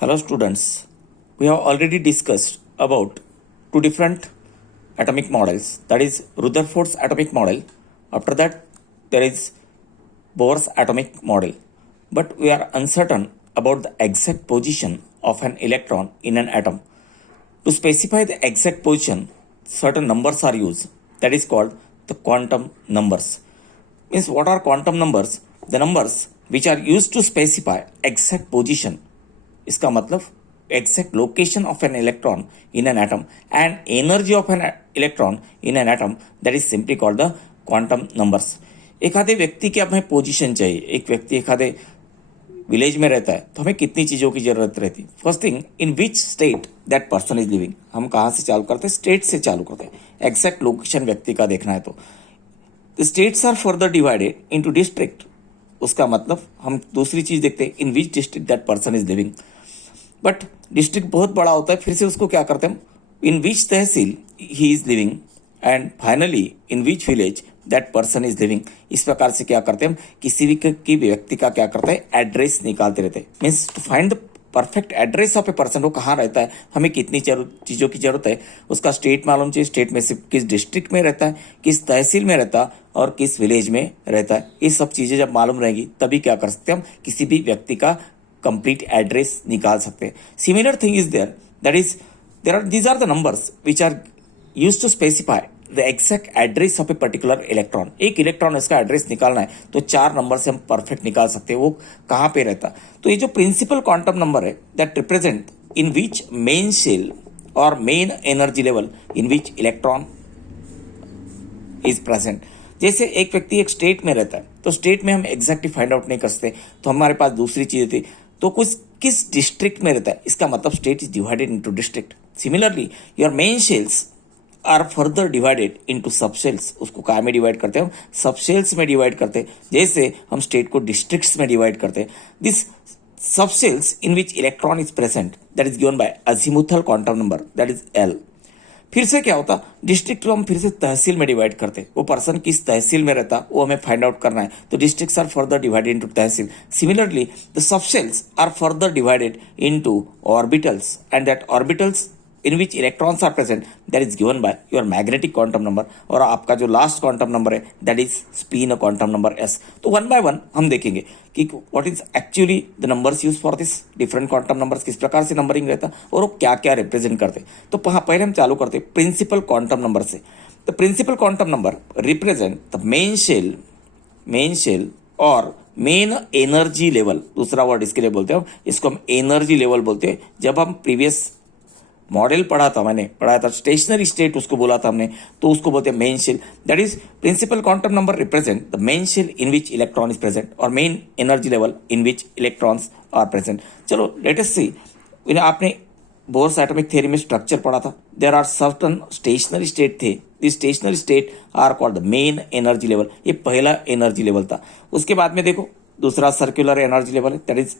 Hello students, we have already discussed about two different atomic models, that is Rutherford's atomic model. After that there is Bohr's atomic model. But we are uncertain about the exact position of an electron in an atom. To specify the exact position, certain numbers are used, that is called the quantum numbers. Means what are quantum numbers? The numbers which are used to specify exact position, इसका मतलब exact location of an electron in an atom and energy of an electron in an atom, that is simply called the quantum numbers. एखादे व्यक्ति की हमें position चाहिए. एक व्यक्ति एखादे विलेज में रहता है तो हमें कितनी चीज़ों की जरूरत रहती है. First thing, in which state that person is living. हम कहाँ से चालू करते हैं? स्टेट से चालू करते हैं. एग्जैक्ट लोकेशन व्यक्ति का देखना है तो states are further divided into district. उसका मतलब हम दूसरी चीज देखते हैं, in which district that person is living. But district बहुत बड़ा होता है, फिर से उसको क्या करते हैं, in which tehsil he is living and finally in which village that person is living. इस प्रकार से क्या करते हैं, हम किसी भी की व्यक्ति का क्या करते हैं, एड्रेस निकालते रहते हैं. Means to find the perfect address of a person, वो कहाँ रहता है, हमें कितनी चीज़ों की जरूरत है, उसका स्टेट मालूम चाहिए, स्टेट में से किस डिस्ट्रिक्ट में रहता है, किस तहसील में रहता है और किस विलेज में रहता है. ये सब चीज़ें जब मालूम रहेंगी तभी क्या कर सकते हैं, हम किसी भी व्यक्ति का कंप्लीट एड्रेस निकाल सकते हैं. Similar thing is there, that is these are the numbers which are used to specify the exact address of a particular electron. एक इलेक्ट्रॉन इसका एड्रेस निकालना है तो 4 नंबर से हम परफेक्ट निकाल सकते हैं वो कहाँ पे रहता. तो ये जो प्रिंसिपल क्वांटम नंबर है that represent in which main shell और main energy level in which electron is present. जैसे एक व्यक्ति एक स्टेट में रहता है तो स्टेट में हम एग्जैक्टली फाइंड आउट नहीं कर सकते, तो हमारे पास दूसरी चीजें थी, तो कुछ किस डिस्ट्रिक्ट में रहता है, इसका मतलब state is divided into district. Similarly your main shells are further divided into sub shells. उसको काय में डिवाइड करते हैं, हम सब शेल्स में डिवाइड करते हैं. जैसे हम स्टेट को डिस्ट्रिक्ट्स में डिवाइड करते हैं. दिस सब shells in which electron is present that is given bye azimuthal quantum number that is L. फिर से क्या होता, डिस्ट्रिक्ट को हम फिर से तहसील में डिवाइड करते हैं. वो पर्सन किस तहसील में रहता वो हमें फाइंड आउट करना है, तो districts are further divided into tehsil. Similarly the subshells are further divided into orbitals and that orbitals in which electrons are present that is given by your magnetic quantum number. और आपका जो last quantum number है that is spin quantum number s. तो one by one हम देखेंगे कि what is actually the numbers use for this different quantum numbers, किस प्रकार से नंबरिंग रहता और वो क्या क्या रिप्रेजेंट करते. तो पहले हम चालू करते प्रिंसिपल क्वांटम नंबर से. The principal quantum number represent the main shell और मेन एनर्जी लेवल. दूसरा वर्ड इसके लिए बोलते हैं, इसको हम एनर्जी लेवल बोलते हैं. जब हम प्रीवियस मॉडल मैंने पढ़ाया था स्टेशनरी स्टेट उसको बोला था हमने, तो उसको बोलते हैं main shell. That is principal quantum number represent the main shell in which electron is present और main energy level in which electrons are present. चलो लेट अस सी, आपने बोर्स एटॉमिक थ्योरी में स्ट्रक्चर पढ़ा था. There are certain stationary state थे. This stationary state are called the main energy level. ये पहला energy level था. उसके बाद में देखो दूसरा सर्कुलर एनर्जी लेवल है, that is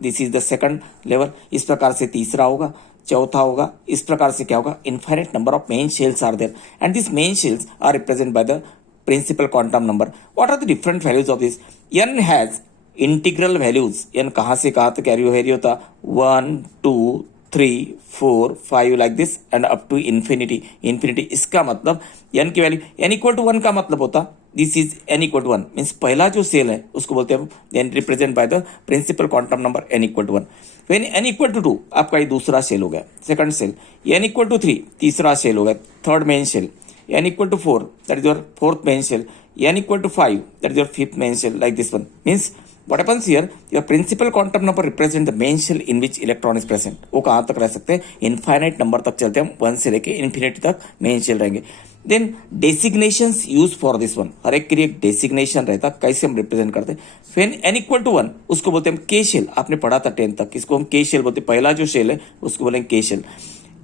this is the second level. इस प्रकार से तीसरा होगा, चौथा होगा. इस प्रकार से क्या होगा, infinite number of main shells are there and this main shells are represent by the principal quantum number. What are the different values of this? N has integral values. N कहाँ से कहाँ तक कैरी होता, 1 2 3 4 5 like this and up to infinity. इसका मतलब N की value N equal to 1 का मतलब होता this is n equal to 1. Means पहला जो सेल है उसको बोलते हैं n represent by the principal quantum number n equal to 1. When n equal to 2 आपका ये दूसरा सेल हो गया, second shell. N equal to 3 तीसरा सेल हो गया, third main shell. N equal to 4 that is your fourth main shell. N equal to 5 that is your fifth main shell, like this one. Means what happens here, your principal quantum number represent the main shell in which electron is present. वो कहाँ तक रह सकते हैं, infinite number तक चलते हैं, 1 से लेके इन्फिनिटी तक मेन शेल रहेंगे. Then designations use for this one. हर एक के लिए एक डेसिग्नेशन रहता, कैसे हम रिप्रेजेंट करते हैं. फिर एन इक्वल टू 1 उसको बोलते हैं के शेल. आपने पढ़ा था 10 तक, इसको हम के शेल बोलते हैं. पहला जो शेल है उसको बोलेंगे के शेल.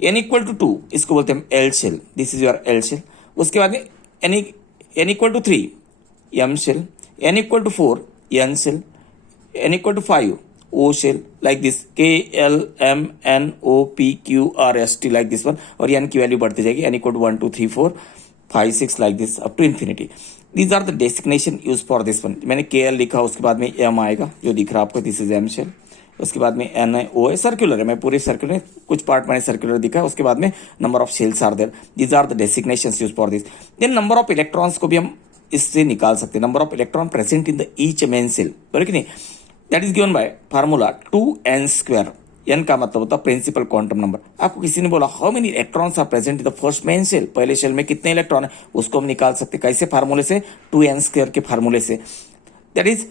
एन इक्वल टू 2 इसको बोलते हैं L shell. This is your L shell. उसके बाद n equal to 3 M shell. N equal to 4 N shell. n equal to 5 O shell like this, K L M N O P Q R S T like this one. और n की value बढ़ती जाएगी, n equal to 1 2 3 4 5 6 like this up to infinity. These are the designation used for this one. मैंने K L लिखा, उसके बाद में M आएगा जो दिख रहा है आपको, दिस इज M shell. उसके बाद में NO है, सर्कुलर है, मैं पूरी सर्कुलर, कुछ पार्ट मैंने सर्कुलर दिखा है। उसके बाद में number of shells are there, these are the designations use for this. Then number of electrons को भी हम इससे निकाल सकते हैं, number of electron present in the each main shell, बराबर कि नहीं, that is given by formula 2n²। n का मतलब होता है प्रिंसिपल क्वांटम नंबर। आपको किसी ने बोला how many electrons are present in the first main shell, पहले सेल में कितने इलेक्ट्रॉन है, उसको हम निकाल सकते कैसे, फार्मूले से, 2n² के फार्मूले से। That is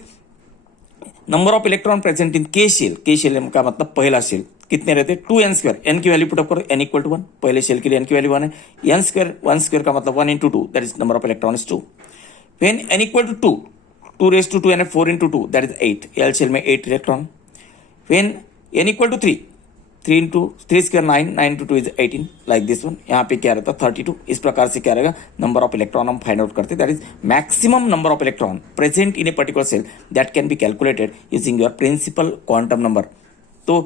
number of electron present in के शेल, के शेल का मतलब पहला शेल, कितने रहते, 2n², n की वैल्यू पुटअप करो, n इक्वल टू 1, पहले शेल के लिए n की वैल्यू 1 है, n² 1² का मतलब 1 into 2, that is number of electron is 2। When n equal to 2, 2 raised to 2 and 4 into 2, that is 8, L shell में 8 electron. when n equal to 3, 3 into 3 square 9, 9 into 2 is 18, like this one, यहाँ पे क्या रहता 32। इस प्रकार से क्या रहेगा, नंबर ऑफ इलेक्ट्रॉन हम फाइंड आउट करते हैं, that is maximum number of electron present in a particular shell that can be calculated using your principal quantum number. तो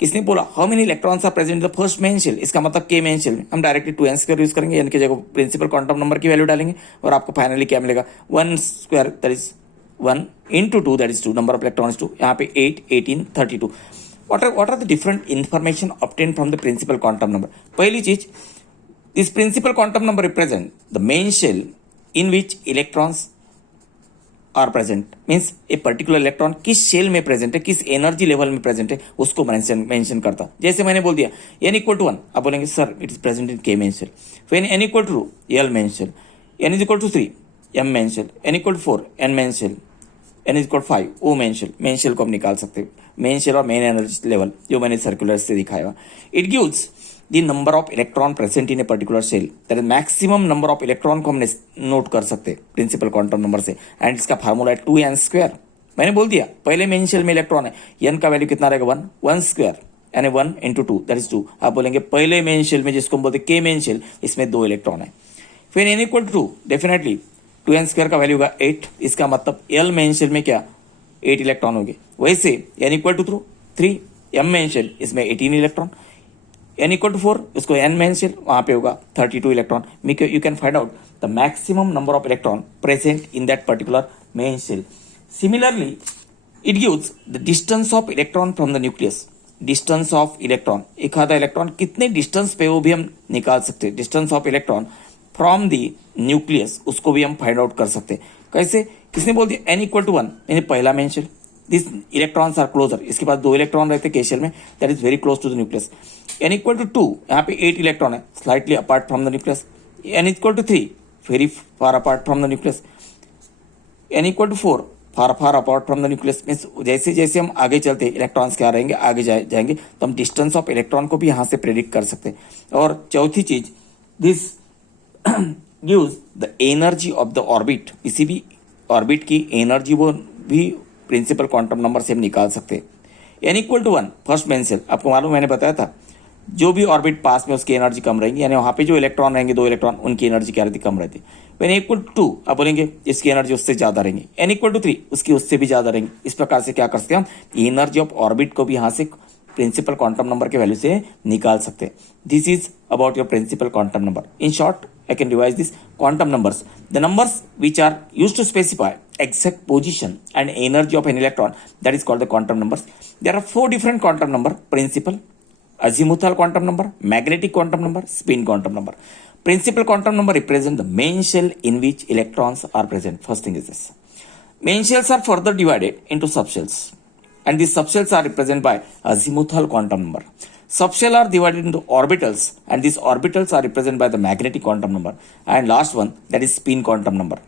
किसने बोला how many electrons are present in the first main shell, इसका मतलब के main shell में हम directly 2n² use करेंगे, n की जगह प्रिंसिपल क्वांटम नंबर की वैल्यू डालेंगे और आपको फाइनली क्या मिलेगा, 1² that is 1 into 2, that is 2, number of electrons 2, यहाँ पे 8, 18, 32। what are the different information obtained from the principal quantum number? पहली चीज, this principal quantum number represent the main shell in which electrons are present, means a particular electron किस shell में present है, किस energy level में present है, उसको mention करता। जैसे मैंने बोल दिया n इक्वल टू 1, आप बोलेंगे sir it is present in K main shell. When n equal to 2, L main shell, n is equal to 3, M main shell, n equal to 4, N main shell, n is equal 5, O main shell. Main shell को हम निकाल सकते हैं, main shell और main energy level जो मैंने circular से दिखाया। It gives the number of electron present in a particular shell, that is maximum number of electron को हमने नोट कर सकते हैं प्रिंसिपल क्वांटम नंबर से, एंड इसका फार्मूला है 2n²। मैंने बोल दिया पहले मेन शेल में इलेक्ट्रॉन है, n का वैल्यू कितना रहेगा 1² यानी 1 into 2, दैट इज 2। आप बोलेंगे पहले मेन शेल में जिसको हम बोलते के मेन शेल, इसमें 2 इलेक्ट्रॉन है। फिर n equal to 2, definitely 2n² का वैल्यू होगा 8, इसका मतलब L मेन शेल में क्या 8 इलेक्ट्रॉन होंगे। वैसे n equal to 3, M main shell, इसमें 18 इलेक्ट्रॉन, n इक्वल टू 4, उसको n मेन शेल, वहां पे होगा 32 electron. You can find out the maximum number of electron present in that particular main shell. Similarly it gives the distance of electron from the nucleus, distance of electron, एक आधा electron कितने distance पे वो भी हम निकाल सकते हैं, distance of electron from the nucleus, उसको भी हम फाइंड आउट कर सकते हैं। कैसे, किसने बोल दिया n इक्वल टू 1, यानी पहला main shell, this electrons are closer, इसके पास 2 इलेक्ट्रॉन रहते हैं के शेल में, that is very close to the nucleus. n equal to 2, यहाँ पे 8 इलेक्ट्रॉन है, slightly apart from the nucleus. n equal to 3, very far apart from the nucleus. n equal to 4, far apart from the nucleus. Means जैसे जैसे हम आगे चलते electrons क्या रहेंगे, आगे जाएंगे तो हम डिस्टेंस ऑफ इलेक्ट्रॉन को भी यहाँ से प्रेडिक्ट कर सकते हैं। और चौथी चीज, this gives the energy of the orbit, किसी भी ऑर्बिट की एनर्जी वो भी प्रिंसिपल क्वांटम नंबर से हम निकाल सकते हैं। n equal to 1, first main shell, आपको मालूम मैंने बताया था जो भी ऑर्बिट पास में उसकी एनर्जी कम रहेगी, यानी वहां पे जो इलेक्ट्रॉन रहेंगे 2 इलेक्ट्रॉन, उनकी एनर्जी क्या रहती, कम रहती। व्हेन n इक्वल टू 2, आप बोलेंगे इसकी एनर्जी उससे ज्यादा रहेंगी। n इक्वल टू 3, उसकी उससे भी ज्यादा रहेंगी। इस प्रकार से क्या कर सकते हैं हम, एनर्जी ऑफ ऑर्बिट को भी यहाँ से प्रिंसिपल क्वांटम नंबर के वैल्यू से निकाल सकते हैं। This is about your principal quantum number. In short, I can revise this quantum numbers. The numbers which are used to specify exact position and energy of an electron, that is called the quantum numbers. There are 4 different quantum number: principal, azimuthal quantum number, magnetic quantum number, spin quantum number. Principal quantum number represent the main shell in which electrons are present. First thing is this. Main shells are further divided into subshells, and these subshells are represented by azimuthal quantum number. Subshell are divided into orbitals, and these orbitals are represented by the magnetic quantum number. And last one, that is spin quantum number.